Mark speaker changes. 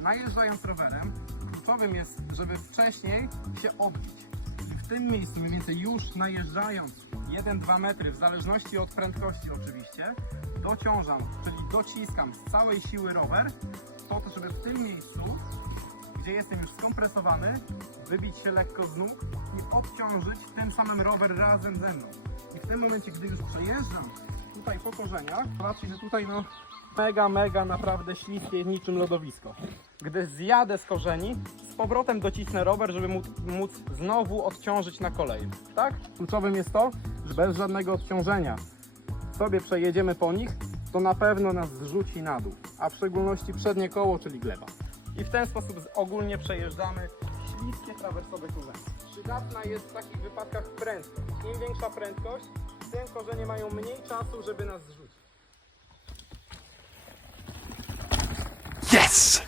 Speaker 1: najeżdżając rowerem, kluczowym jest, żeby wcześniej się odbić. W tym miejscu, mniej więcej już najeżdżając 1-2 metry, w zależności od prędkości oczywiście, dociążam, czyli dociskam z całej siły rower, po to, żeby w tym miejscu, gdzie jestem już skompresowany, wybić się lekko z nóg i odciążyć tym samym rower razem ze mną. I w tym momencie, gdy już przejeżdżam tutaj po korzeniach, zobaczcie, że tutaj no mega, mega naprawdę śliskie niczym lodowisko. Gdy zjadę z korzeni, z powrotem docisnę rower, żeby móc, móc znowu odciążyć na kolei. Tak? Kluczowym jest to, że bez żadnego odciążenia sobie przejedziemy po nich, to na pewno nas zrzuci na dół, a w szczególności przednie koło, czyli gleba. I w ten sposób ogólnie przejeżdżamy śliskie trawersowe korzenie. Przydatna jest w takich wypadkach prędkość. Im większa prędkość, tym korzenie mają mniej czasu, żeby nas zrzucić.
Speaker 2: Yes!